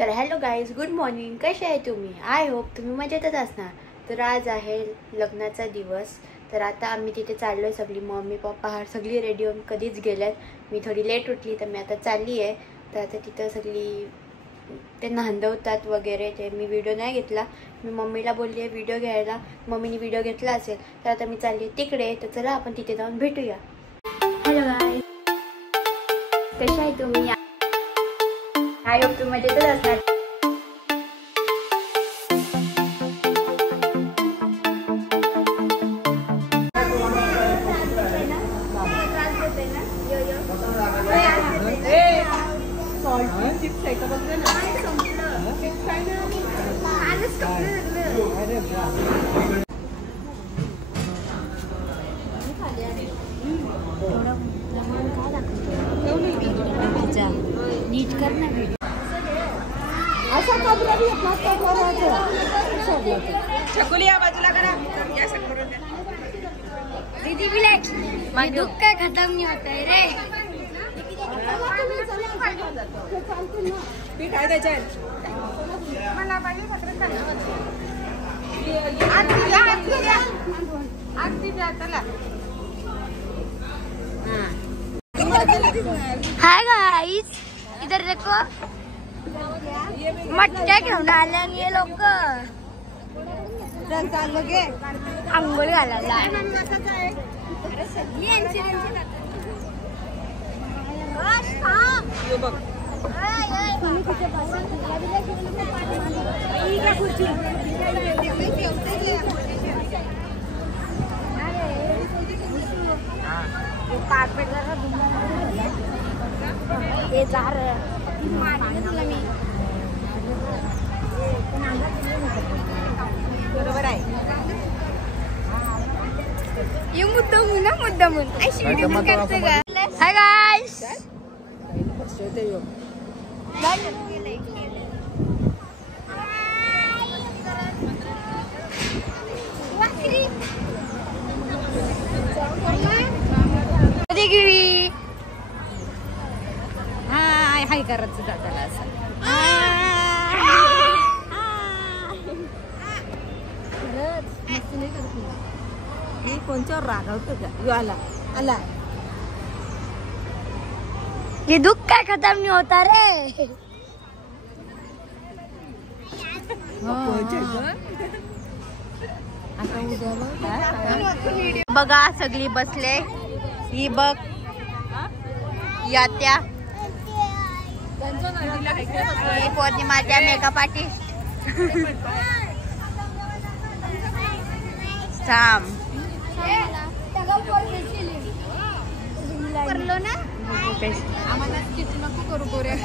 तर hello guys, good morning. कसे आहे तुम्ही? आय होप तुम्ही मजेतच असणार. तर आज आहे लग्नाचा दिवस. तर आता आम्ही तिथे चाललो आहे. सगळी मम्मी पप्पा सगळी रेडी होऊन कधीच गेल्यात. मी थोडी लेट उठली तर मी आता चालली आहे. तर आता तिथं सगळी ते नांदवतात वगैरे. ते मी व्हिडिओ नाही घेतला. मी मम्मीला बोलली आहे व्हिडिओ घ्यायला. मम्मीने व्हिडिओ घेतला असेल. तर आता मी चालली आहे तिकडे. तर चला आपण तिथे जाऊन भेटूया. हॅलो गाईज, कशा आहे तुम्ही? आय होप तुम्ही मजेतच असणार. नीट कर ना छकुलिया बाजूला करा. या सकरून दीदी रिलैक्स. दुख का खत्म नहीं होता है रे. पीठ आहे त्याच्यात. मला पाहिजे हाय गाइस, इधर देखो मटक्या घेऊन आल्या ये लोक. आंघोळ घालायला हे जार तुला मी बरोबर आहे. ये मुद्दामून ना मुद्दामून अशी व्हिडिओ करते का? हाय गाइस, हाय हाय करायचं दादाला असं. मी कोणच्यावर रागवतो का? यो आला आला. ये दुख काय खत्म नहीं होता रे. बघा सगळी बसले. ही बघ या त्या पौर्णिमाच्या मेकअप आर्टिस्ट. थांब करलो ना. आम्हाला किती नको करू गोऱ्या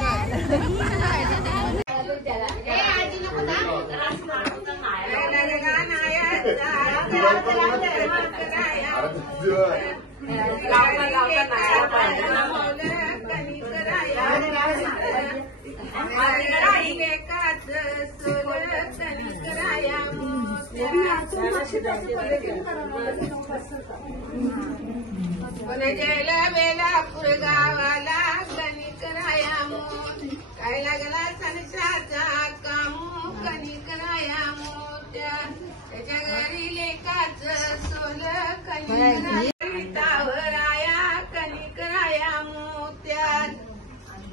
बेलापूर गावाला कणिक राया मोठ काय लागला संसाचा कामू कणिक राया मोठ्या त्याच्या घरी लेकाच सोल कणिक राया कणिक राया मोत्यात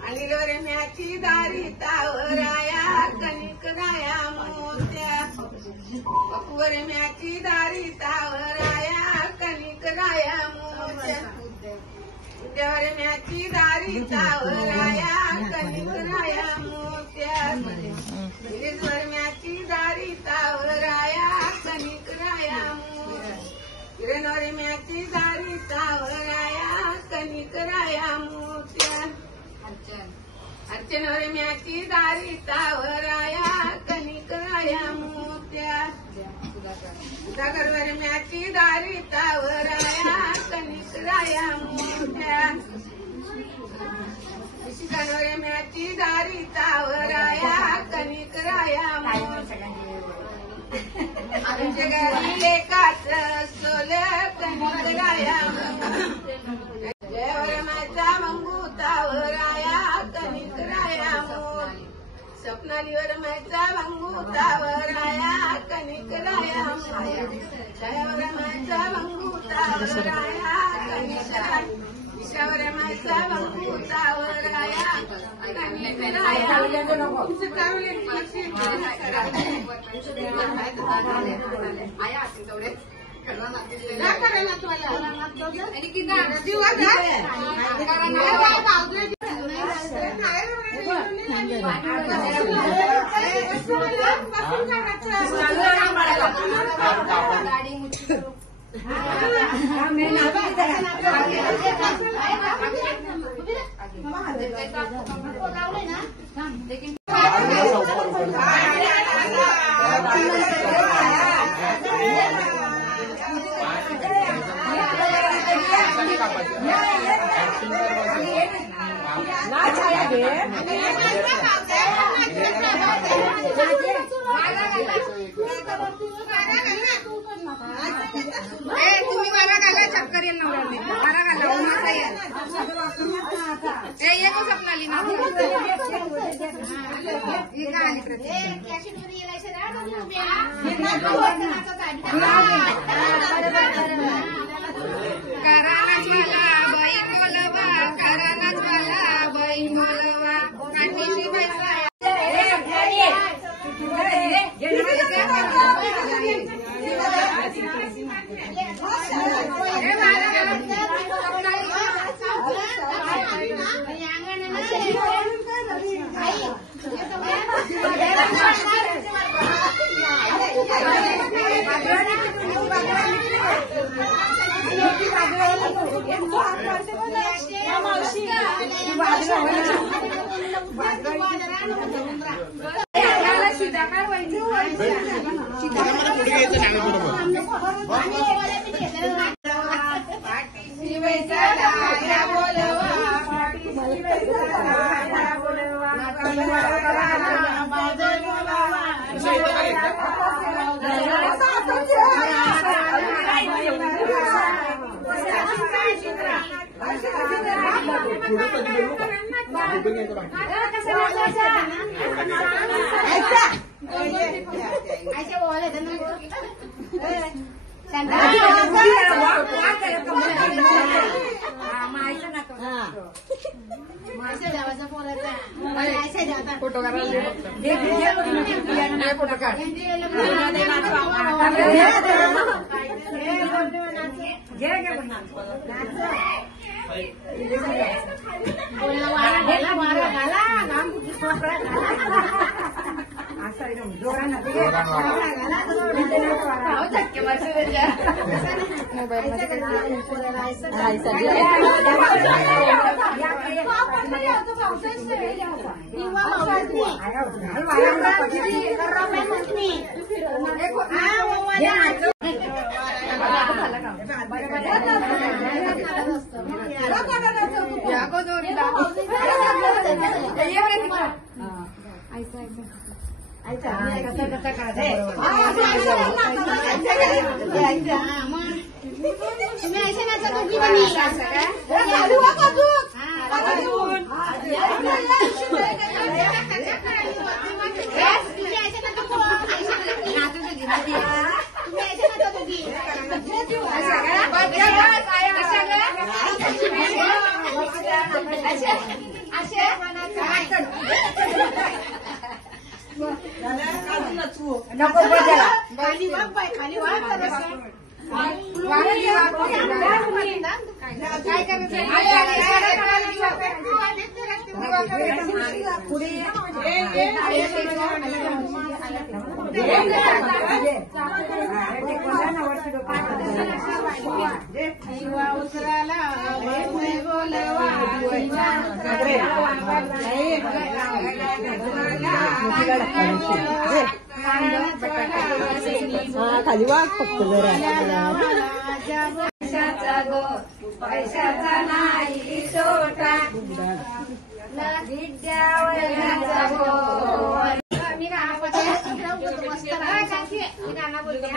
आणि लोरम्याची दारी तावराया कणिक राया मोत्या वरम्याची दारी तावराया कणिक राया मोत्या वरम्याची दारी तावराया कणिक राया मोत्या वरम्याची दारी तावराया कणिक राया मोत्या वरम्याची दारी तावराया कणिक राया मोत्या अर्चन वरम्याची दारी तावराया कणिक राया मोत्या सुधाकर वरम्याची दारी तावराया कणिक राया मोठ्या शिक्षण वरम्याची दारी तावराया कणिक राया मोठ्या आमच्या घरी लेकाच सोल कणिक राया वरमाचा मंगू तावराया कणिक राया मोठ स्वप्नालीवर मायचा भंगुतावर आया कणिक राया विषयावर मायचा भंगुतावर आया कणिक विषयावर मायचा भंगुतावर आया कणिक राया तुम्ही वारा घाला चक्कर येईल नवऱ्याने वारा घाला उन्हाचा येईल ये को स्वप्नाली ना करानाच मला बाई मोलवा करानाच मला बाई मोलवा काठीची पैसा फोटो तुम्ही ऐसे ना दोघी खाली काय खाली वाघ फक्त जरा पैशाचा नाही तोटा गाणं बोलते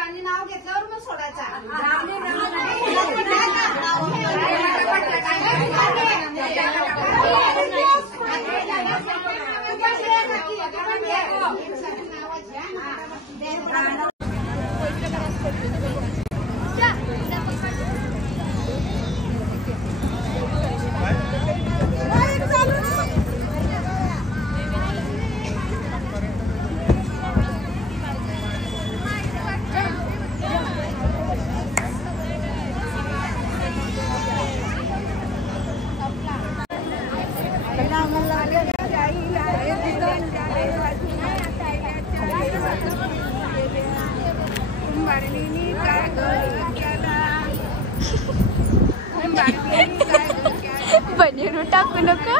आणि नाव घेतल्यावर मग सोडायचा. पनीर टाकू नका.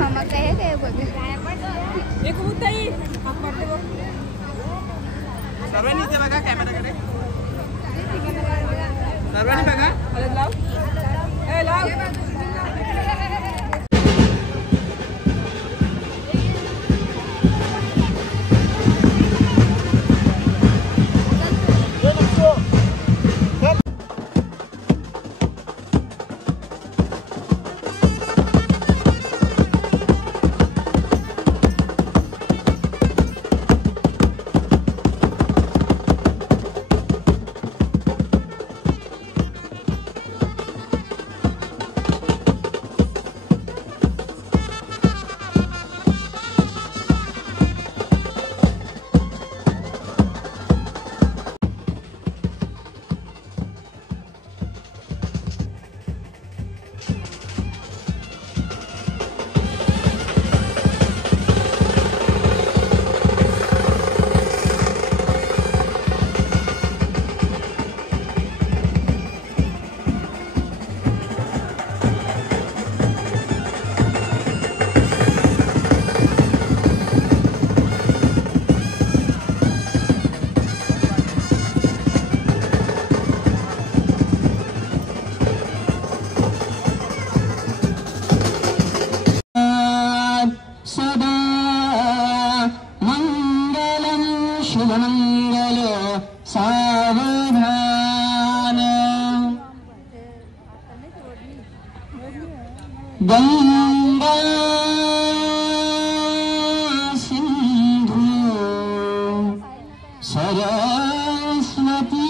मामा काय काय बघ सर्वांनी इथे बघा कॅमेराकडे. सर्वांनी बघा. गंगा सिंधु सरस्वती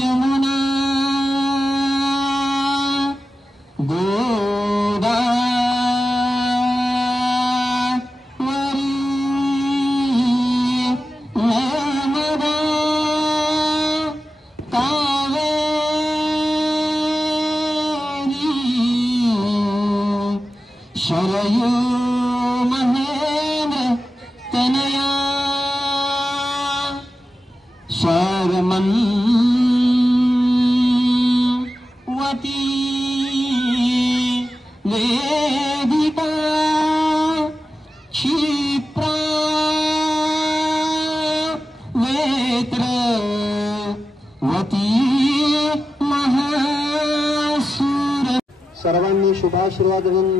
यमुना शरयू महेंद्र तनया शर्मन्वती वेदिका क्षिप्रा वेत्रवती महासुर. सर्वांनी शुभाशीर्वाद देऊन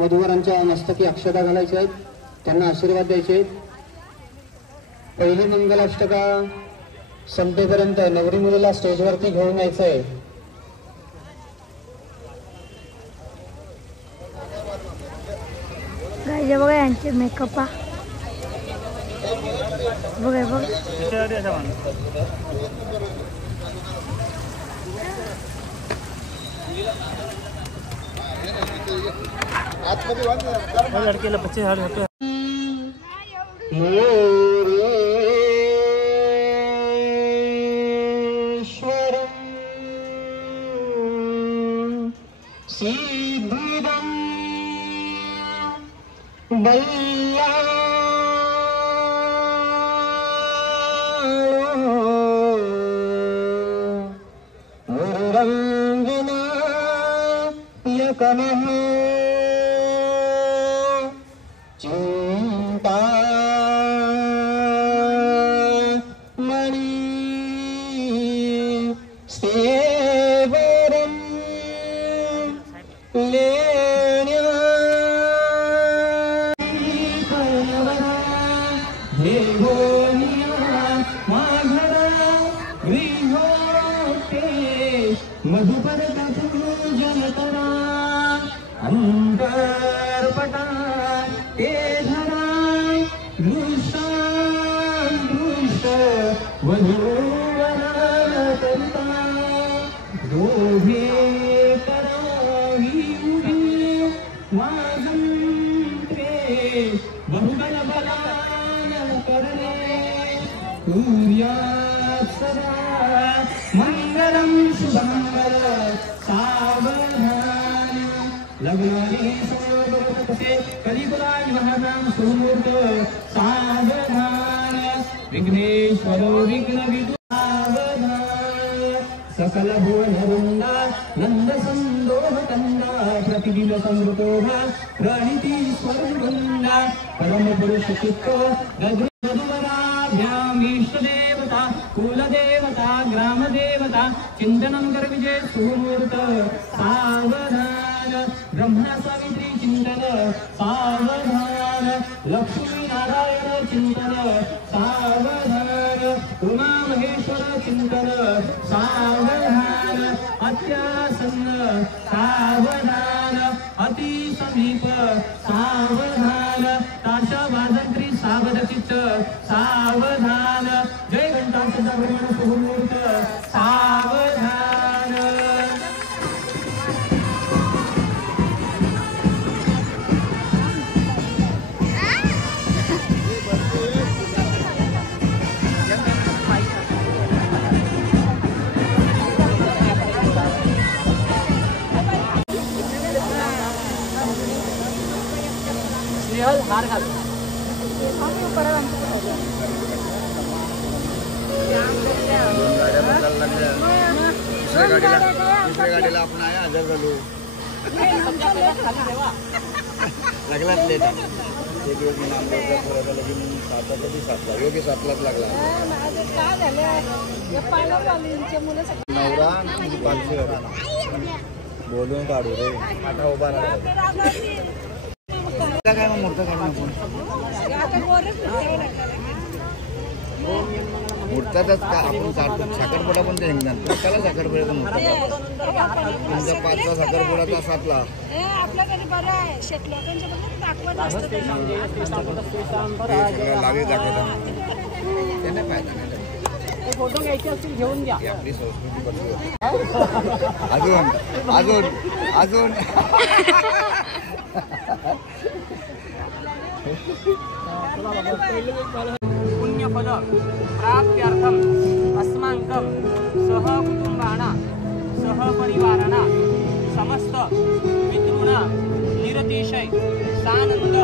वधूवरांच्या मस्तकी अक्षता घालायच्या आहेत, त्यांना आशीर्वाद द्यायचे आहेत. पहिली मंगलाष्टका संपेपर्यंत नवरी मुलीला स्टेजवरती घेऊन यायचं आहे. गायले बघा यांचे मेकअप बघा बघ. लड़के बच्चे सिद्धिदं बल्ला मुरंगिना यकमः चिंता मणि सेवरं लेण्या देवोनिया माघरा गृहोते मधुपरता पूजनतरा अंतरपटा ते धरा दृशान दृश वधूवरातरिता दोघे करावी उभी सूर्यात् सदा मंगलम शुभमंगल सावधान लग्नाने संयोग से कधी कुला विवाहानां सुमुहूर्त सावधान विघ्नेश्वरो विघ्न विदु सावधान सकल भुवन वृंदा नंद संदोह कंदा प्रतिदिन समृतोभा प्रणिति स्वर्वृंदा परम पुरुष चित्तो गद्रुवराभ्याम इष्ट देवता कुल देवता ग्राम देवता चिंतनं कर विजय सुमुहूर्त सावधान ब्रह्मा सावित्री चिंतन सावधान लक्ष्मी नारायण चिंतन सावधान उमा महेश्वर चिंतन सावधान अत्यासन्न सावधान अति समीप सावधान ताशा वाजंत्री सावध चित्त सावधान जय घंटाचा ब्रह्मण सुमुहूर्त सावधान हार घाल दुसऱ्या गाडीला आपण आहे हजर झालो लागलाच लेट एक दिवस मी नामदेवच्या लगीन 7:00 योग्य 7:00 लागला नवरा पालखी बोलून काढू रे आता उभा राहा काय मग मूर्त काढून मूर्तातच का आपण काढतो साखरपुडा पण ते हिंगणार त्याला साखरपुड्याचा मूर्त तुमचा 5चा साखरपुड्याचा 7ला लागे दाखवतात त्यांना फायदा नाही फोटो घ्यायचे असतील घेऊन घ्या आपली संस्कृती अजून अजून अजून पुण्यपद प्राप्त्यर्थम अस्माकं सह कुटुंबाना सह परिवाराना समस्त पितृणा निरतिशय सानंद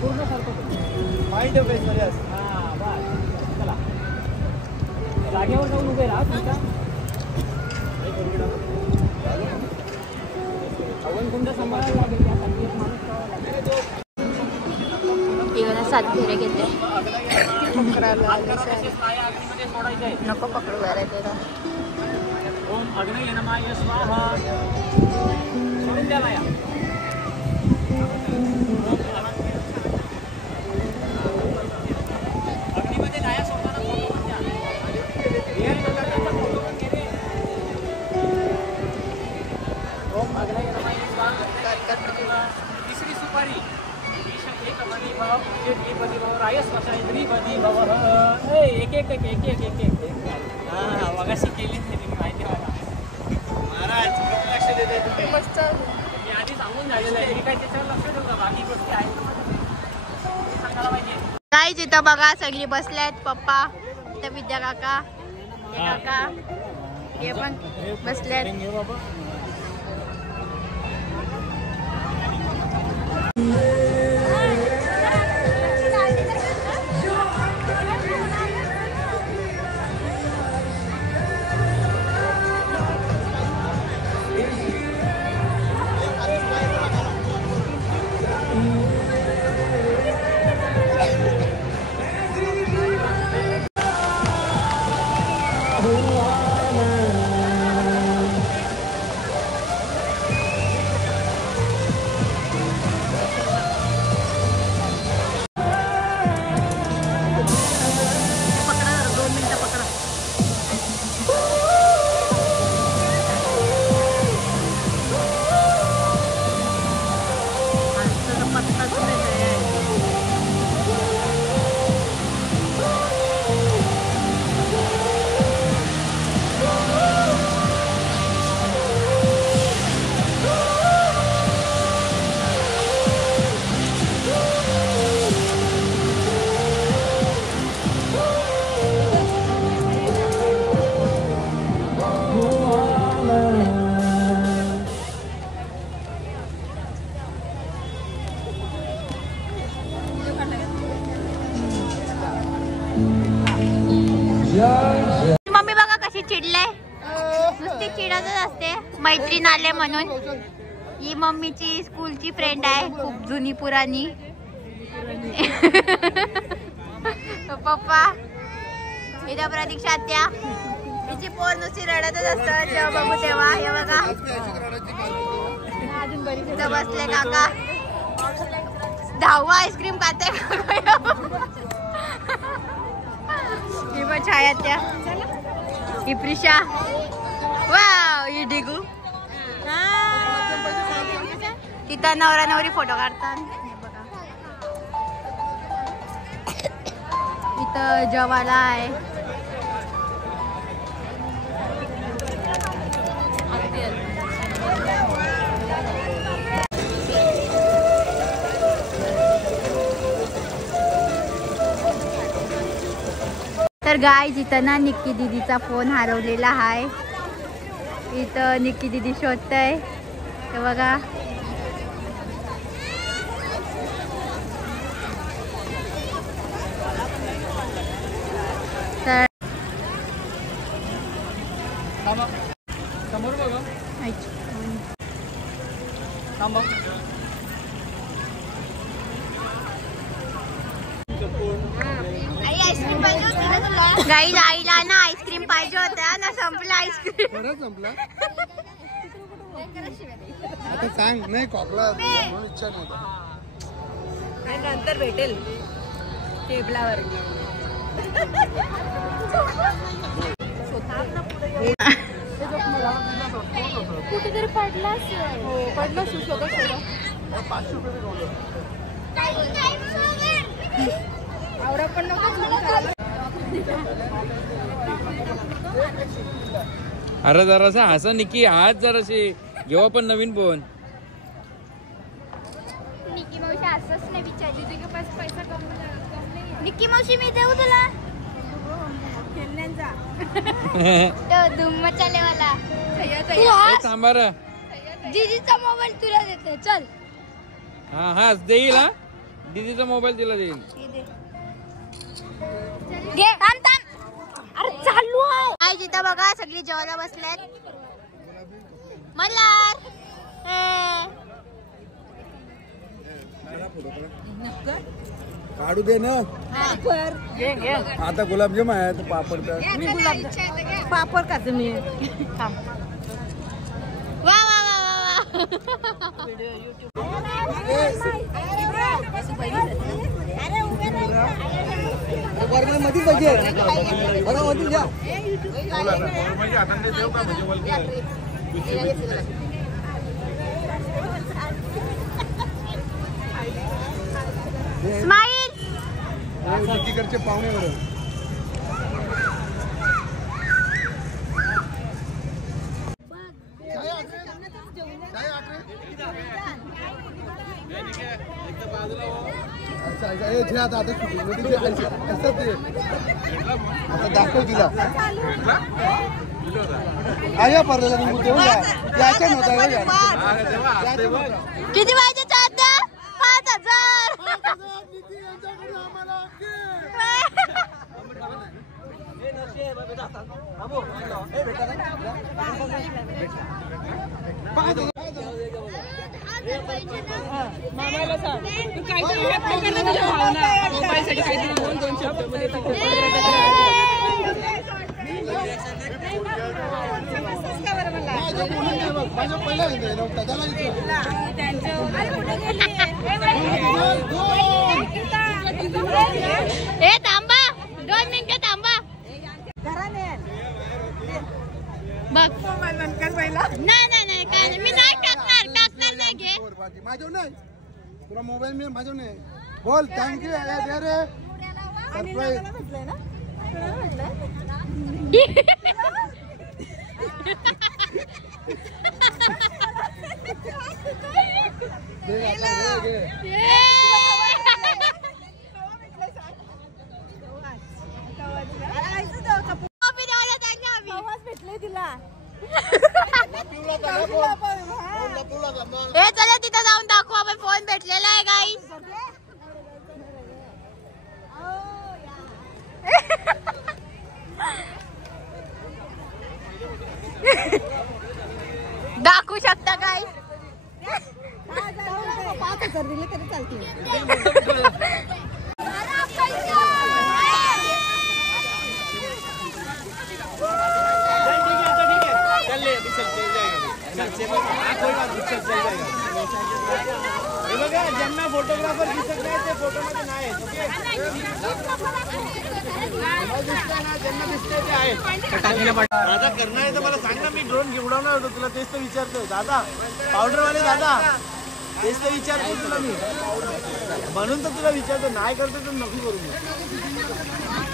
पूर्ण सरतो माइंड फ्रेश मध्ये चला जागेवर जाऊन उभे राहा तुमच्या अवनकुंड सांभाळायला लागेल त्यासाठी एक माणूस इवन 7 फेरे घेते नको पकडू बरं तेरा ओम अग्नये नमः स्वाहा सोडून द्या माया अग्नीमध्ये नाया सोडताना फोटो पण द्या ओम अग्नये नमः स्वाहा तिसरी सुपारी मगाशी केली माहिती मला महाराज लक्ष देते तुम्ही मी आधी सांगून झालेलं आहे काय त्याच्यावर लक्ष देऊ का बाकी गोष्टी आहेत सांगायला पाहिजे काय जिथं बघा सगळी बसल्यात पप्पा इथं विद्या काका हे काका हे पण बसल्यात चिडले नुसती चिडतच असते मैत्रीण आले म्हणून. ही मम्मीची स्कूलची फ्रेंड आहे खूप जुनी पुराणी. पप्पा इथं प्रतीक्षा त्या तिची पोर नुसती रडतच असतं जेव्हा बघू तेव्हा. हे बघा तिथं बसले काका 10वा आईस्क्रीम खाते. ही पण छाया त्या ही प्रिशा वाव ही डिगू. तिथं नवरा नवरी फोटो काढतात. इथं जेवायला आहे. तर गाईज इथं ना निक्की दीदीचा फोन हरवलेला आहे. इथं निक्की दीदी शोधतय ते बघा. तर समोर बघा थांबा. गाईज आईला ना आईस्क्रीम पाहिजे होता ना संपला आईस्क्रीम. संपला आता सांग नाही खोकला इच्छा नव्हता. नंतर भेटेल टेबलावर. कुठेतरी पडलास आवरा पण नको. अरे जरासा हसा निकी आज जराशी जेव्हा पण नवीन फोन. निक्की मावशी असंच नाही विचारली तुझ्या पास पैसा कम निक्की मावशी मी देऊ तुला तो धूम मचाले वाला. थांबा रे दीदीचा मोबाईल तुला देते चल. हा हा देईल. हा दीदीचा मोबाईल तिला देईल. घे थांब थांब. अरे चालू आहे. आई जिथं बघा सगळी जेवायला बसल्यात. मल्हार काढू दे ना. आता गुलाबजाम आहे पापड. मी गुलाब पापड खाते मी. वा वा वा वा वा. मध्ये पाहिजे मध्ये घ्या. स्माईल तिकडचे पाहुणे बरं. आता दाखव तिला आया पडलेला याच्या नव्हता. किती पाहिजे चाहता 5000. मामाला सांग तू काहीतरी व्यक्त कर ना तुझ्या भावना. मोबाईलसाठी काहीतरी बोल 2 शब्द मध्ये. ए थांबा 2 मिनिटं थांबा. बघ नाही काय नाही. मी नाही टाकणार नाही. घे माझ्या नाही तुला मोबाईल मी माझ्या नाही. बोल थँक्यू रे. भेटले तिला. हे चला तिथं जाऊन दाखवू आपण फोन भेटलेला आहे गाईस. दाखवू शकता काय? 5,000 दिले तरी चालतील. ज्यांना फोटोग्राफर दिसत नाही ते फोटो मध्ये नाही दादा करणार आहे तर मला सांग ना, मी ड्रोन उडवणार होतो तुला, तेच तर विचारतोय दादा. पावडरवाले दादा, तेच तर विचारतोय तुला मी, म्हणून तर तुला विचारतो. नाही करतो तर नको करू.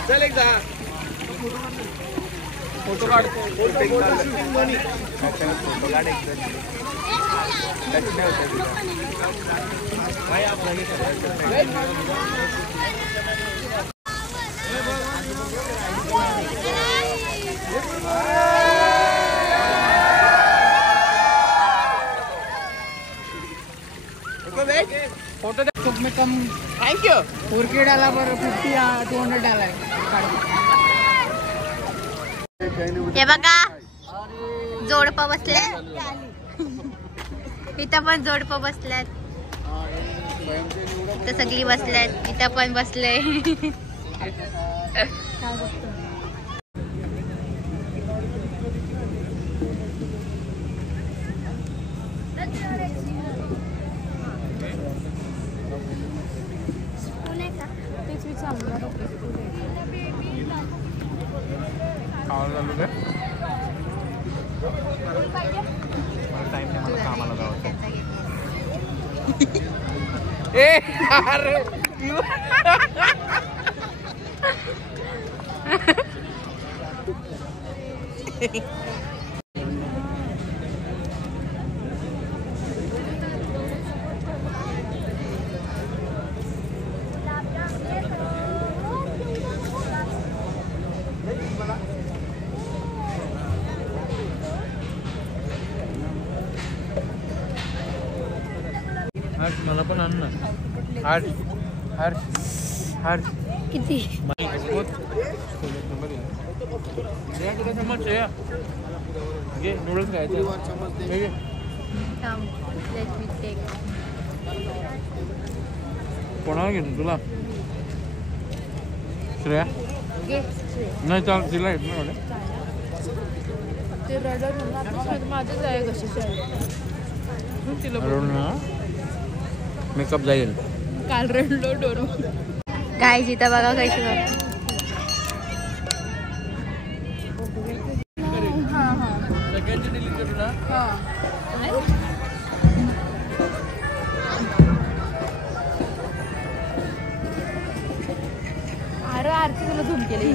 चल एकदा फोटो काढ, फोटो शूटिंग दोन्ही. फोटो काढ एकदा. फोटो में कम. Thank you. 4K डाला पर 50 या 200 डाला है. हे बघा जोडपं बसले, इथं पण जोडपं बसल्यात, इथं सगळी बसल्यात, इथं पण बसले. कामाला जावं. मला पण आण ना. हर्ष हर्ष हर्ष किती? चमच आहे. घे नूडल्स खायचे. कोणाला घेतो तुला? श्रेया नाही चाल, तिला येत नाही. माझंच आहे कशी मेकअप जाईल. काल रडलो डोरू. काय जिथं बघा कशी सगळ्यांची डिलीट करू ना. अरे आरती तुला झूम केली.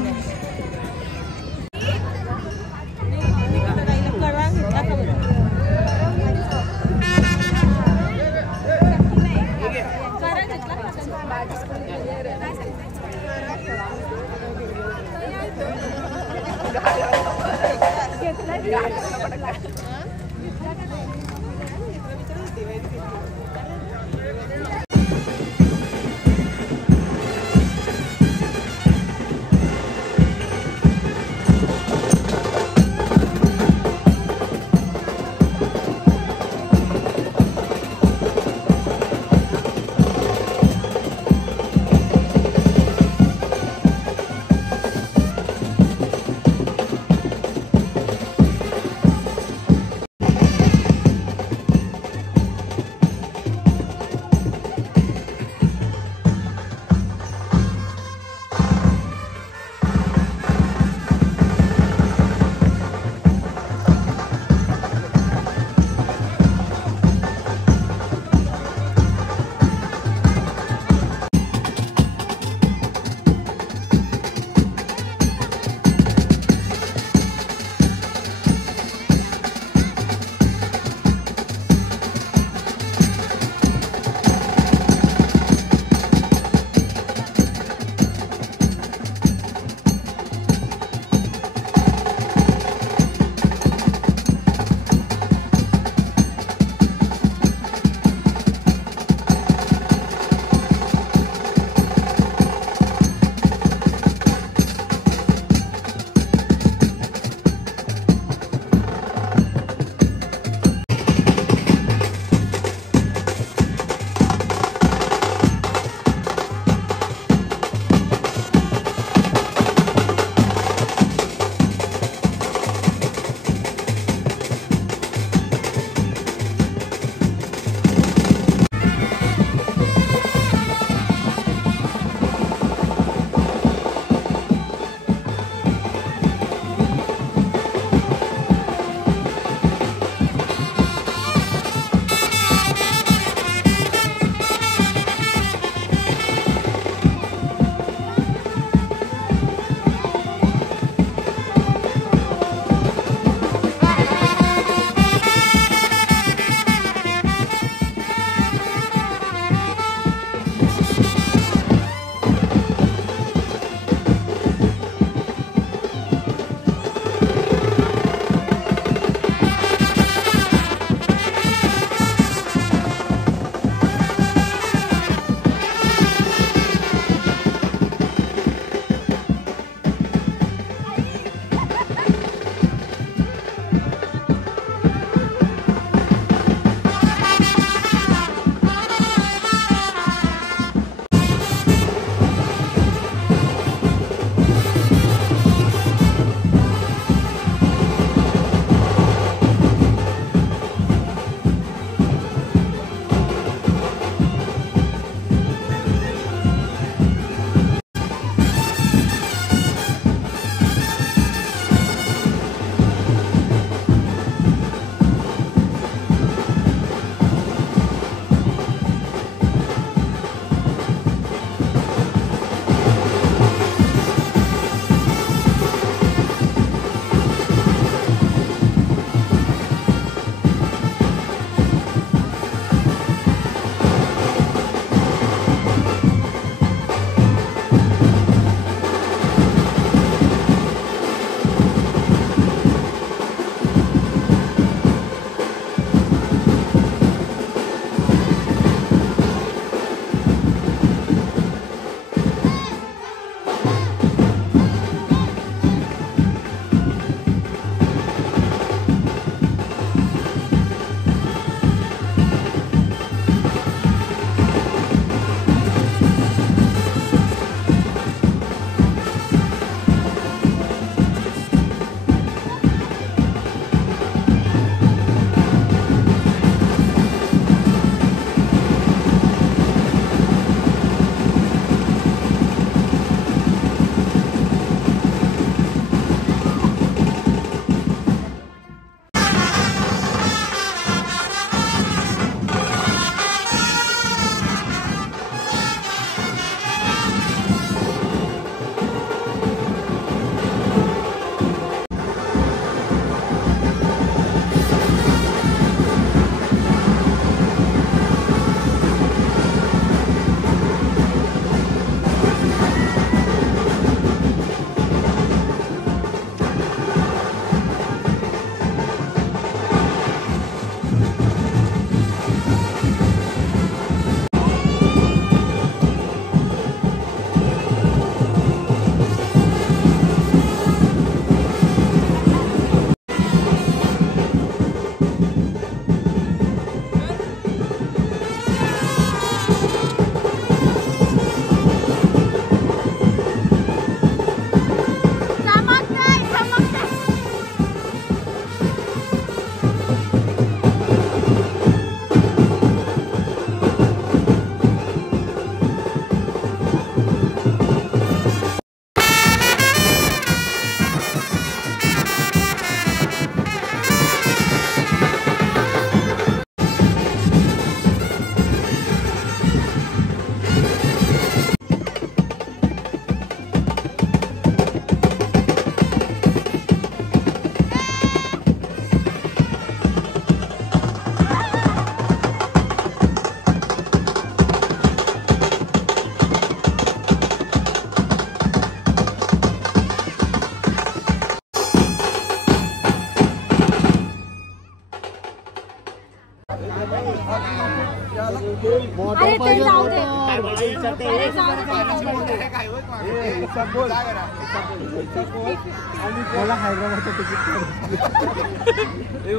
मला हैदराबादचं तिकीट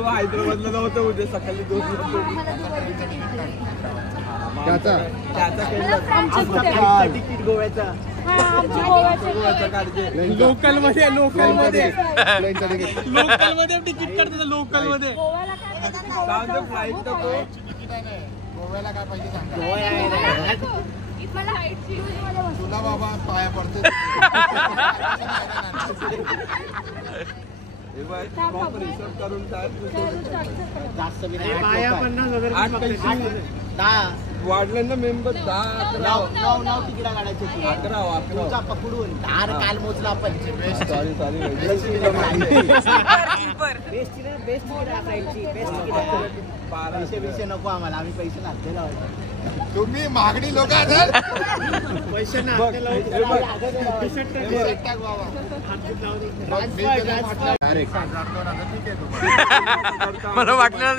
हैदराबादला नव्हतं उद्या सकाळी 2 तिकीट गोव्याचा लोकल मध्ये तिकीट काढतात लोकल मध्ये फ्लाईट गोव्याला काय पाहिजे सांग तुला बाबा पाया पडते करून वाढलं ना मेंबर 10 तिकीट काढायचे 11 पकडून 10 काल मोजला आपण पैसे नको आम्हाला आम्ही पैसे नाचलेला तुम्ही मागणी लोक पैसे मला वाटलं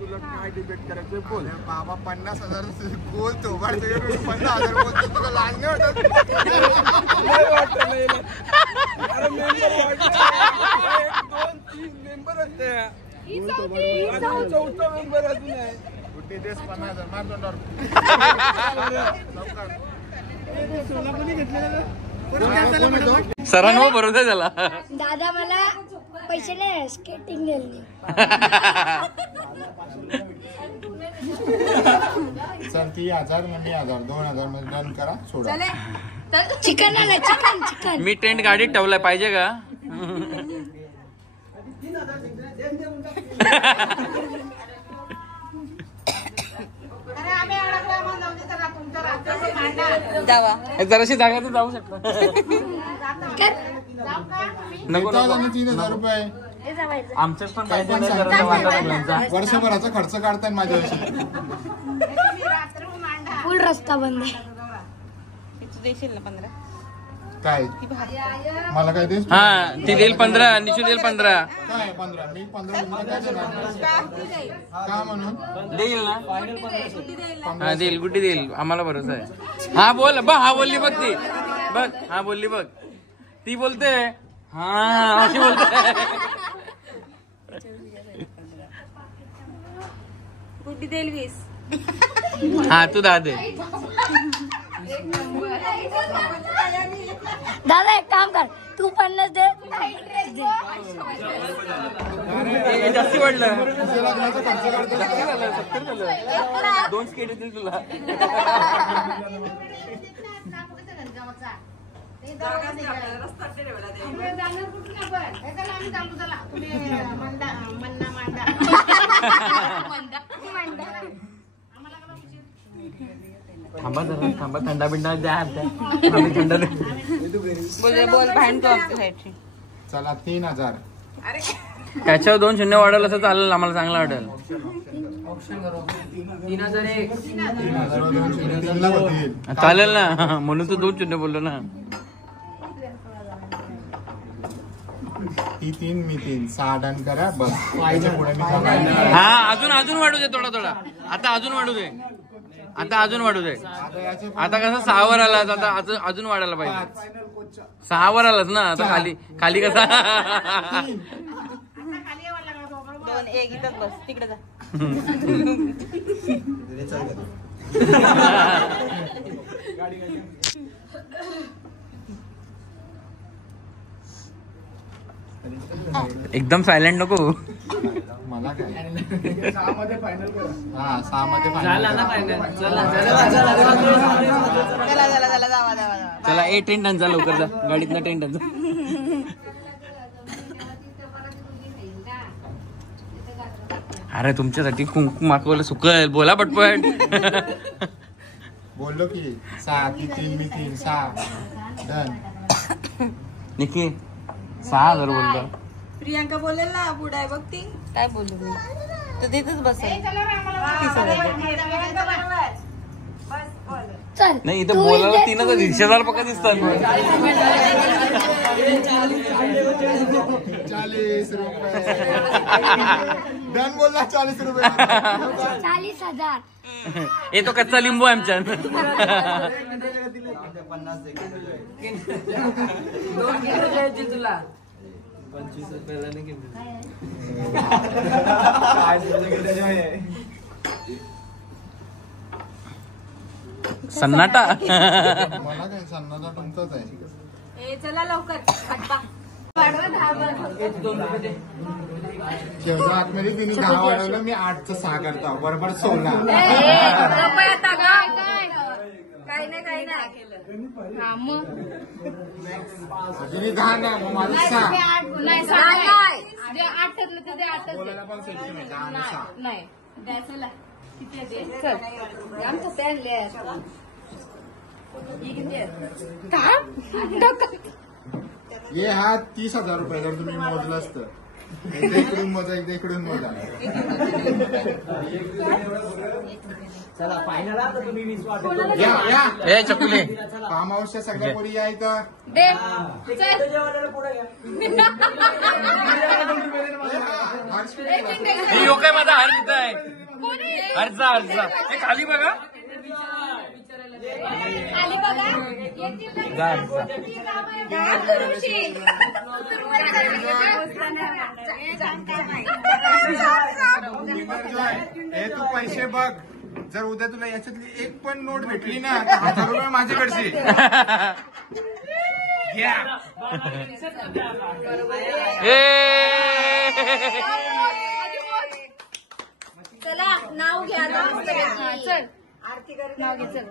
तुला काय डिबेट करायचं बोल बाबा 50,000 बोलतो 50,000 बोलतो तुला लाज नाही वाटत अरे मेंबर 2-3 मेंबर असते चौथा मेंबर अजून आहे कुठे देश 50,000 मार तोंडावर सरांनो बरोबर झाला दादा मला पैसे नाही स्केटिंग दिली चल 3,000 म्हणजे 2,000 मध्ये डन करा सोडा चिकन आला चिकन मी टेंट गाडीत ठेवलाय पाहिजे का जराशी जागा तर जाऊ शकतो नको 3,000 रुपये आमच्याच पण वर्षभराचा खर्च काढताय माझ्याविषयी फुल रस्ता बंद देशील ना 15 काय मला काय देस हा ती देईल 15 निशू देईल 15 काय 15 मी 15 काय देणार का म्हणून देईल ना हा देईल गुड्डी देईल आम्हाला भरोसा आहे हा बोल बघ हा बोलली बघ ती बघ हा बोलली बघ ती बोलते हा अशी बोलते गुड्डी देईल 20 हा तू 10 दे दादा एक काम कर तू 50 दे जास्ती वाढलं लग्नाचा खर्च काढताय 2 स्केट येतील तुला थांबा जरा थांबा थंडा बिंडा द्या थंडा बोल भांड तू आमच्या साईडची चला 3,000 त्याच्यावर 2 शून्य वाढेल असं चालेल आम्हाला चांगलं वाटेल 3,000 होतील चालेल ना म्हणून तू 2 शून्य बोललो ना ती 3 मी 3 6 डन करा बस पाहिजे पुढे मी थांबायला हा अजून वाढू दे थोडा आता अजून वाढू दे आता कसं 6 वर आलास आता अजून वाढायला पाहिजे 6 वर आलास ना आता खाली कसा 2 1 इथंच बस तिकडे जा एकदम सायलेंट नको मला काय 6 मध्ये फायनल करा हा 6 मध्ये फायनल चला टेंट जा लवकर जा गाडीतनं टेंट जा अरे तुमच्यासाठी कुंकू मागवलं सुकल बोला पटपट बोललो की 6 की 3 मी 3 6 डन निकी 6,000 बोलतो प्रियांका बोलेल ना पुढे आहे बघ ती काय बोलू मी तर तिथंच बसेल 30,000 चल नाही इथं बोलायला 3000 पक्का दिसतात. 40 रुपये डन बोलला 40 रुपये 40,000. तो कच्चा लिंबू आहे आमच्या. तुला 25 रुपयाला नाही घेतली. सन्नाटा. मला काय सन्नाटा तुमचाच आहे. चला लवकर शेवचा आतमध्ये तिने 10 वाढवलं, मी 8चं 6 करता बरोबर 16. काही नाही तिने 10 नाही मग माझं 6. बोलायला पण सिस्टम आहे 10 आणि 6. हे हा 30,000 रुपये जर तुम्ही मोजलं असतं. एकदा इकडून मोजा एकदा इकडून मोजा. चला फायनल आता तुम्ही 20 वाटो. या चकुले फार्म हाऊसच्या सगळ्या पोरी या इथं. काय माझा हार लिहित आहे. अर्जा हे खाली बघा. हे तू पैसे बघ. जर उद्या तुला याच्यातली एक पण नोट भेटली ना तर 1000 रुपये माझ्याकडची. चला नाव घ्या चल आरती कर नाव घे चल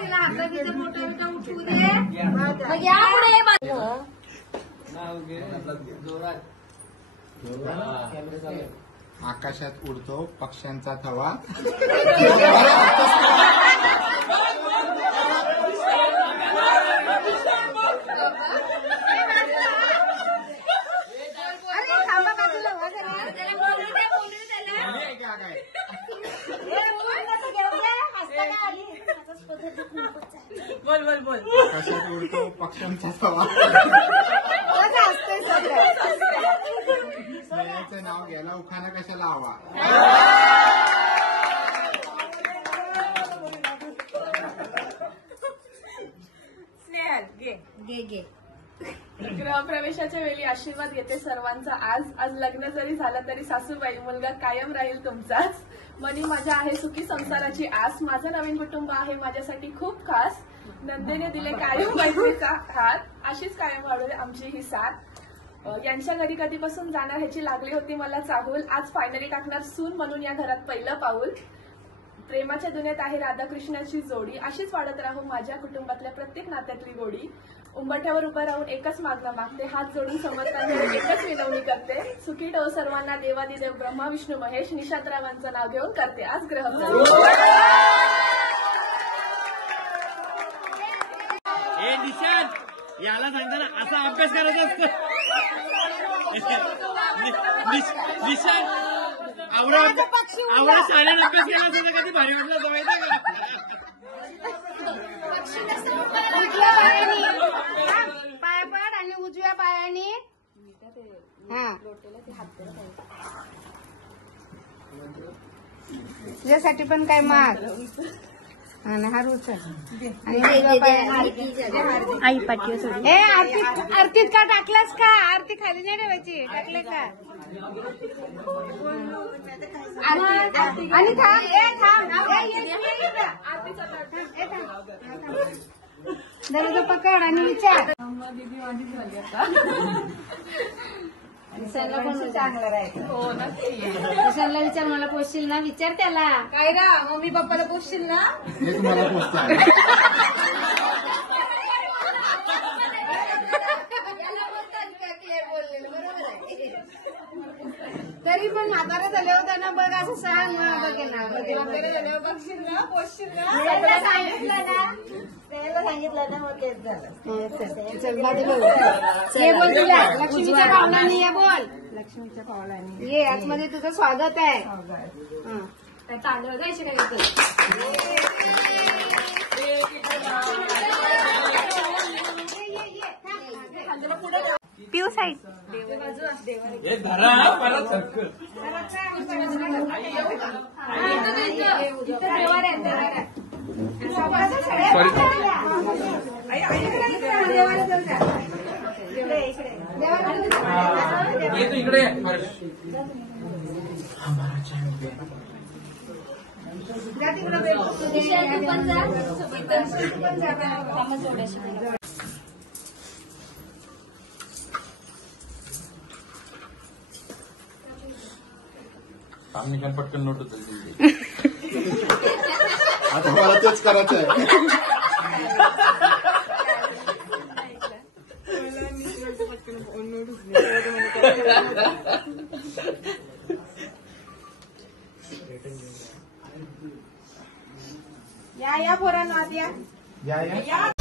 तिला हातात तिथं मोठं उठवू दे मग या पुढे आकाशात उडतो पक्ष्यांचा थवा. बोल आकाशात उडतो पक्ष्यांचा थवा. स्नेहाचं नाव घ्यायला उखाणा कशाला हवा. स्नेहल घे. गृहप्रवेशाच्या वेळी आशीर्वाद घेते सर्वांचा. आज लग्न जरी झालं तरी सासूबाई मुलगा कायम राहील तुमचाच. मनी मजा आहे सुखी संसाराची आस. माझं नवीन कुटुंब आहे माझ्यासाठी खूप खास. नंदेने दिले कायम मैत्रीचा हात. अशीच कायम वाढू दे आमची ही साथ. यांच्या घरी कधीपासून जाणार ह्याची लागली होती मला चाहूल. आज फायनली टाकणार सून म्हणून या घरात पहिलं पाऊल. प्रेमाच्या दुनियेत आहे राधाकृष्णाची जोडी. अशीच वाढत राहू माझ्या कुटुंबातल्या प्रत्येक नात्यातली गोडी. उंबरठ्यावर उभं राहून एकच मागणं मागते. हात जोडून समर्थांकडे एकच विनवणी करते. सुखी ठेव सर्वांना देवादिदेव ब्रह्मा विष्णू महेश. निशांतरावांचं नाव घेऊन करते आज ग्रहप्रवेश. निशांत याला सांगताना असा अभ्यास करायचा असतो. निशांत आवडा शाळेत अभ्यास केला असता कधी भारी वाटलं असं माहिती का. पाय पड आणि उजव्या पायाने तुझ्यासाठी पण काय माग आणि हा उचल आणि आई पाठी आरतीत का टाकलास का. आरती खाली नाही ठेवायची. टाकले का आणि दरवाजा पकड आणि विचार. विचारला पण चांगला राहायचं. हो नक्की. विचारला विचार मला पोसशील ना. विचार त्याला काय रा मम्मी पप्पाला पोसशील ना. हे तुम्हाला पोचतं. तरी पण म्हातारा झाल्यावर त्यांना बघ असं सांग. बघेल ना म्हातारा झाल्यावर बघशील ना पोसशील ना. सांगितलं ना मग तेच झालं. चल बाजूला बोल. तुला लक्ष्मीच्या पावलाने ये बोल. लक्ष्मीच्या पावलाने ये. आतमध्ये तुझं स्वागत आहे. तांदूळ द्यायचे काय पिऊ साईड एक धरा परत सर्कल इकडे आम्ही काय पटकन नोट होतं आता मला तेच करायचं आहे. या पोरांना आत या. या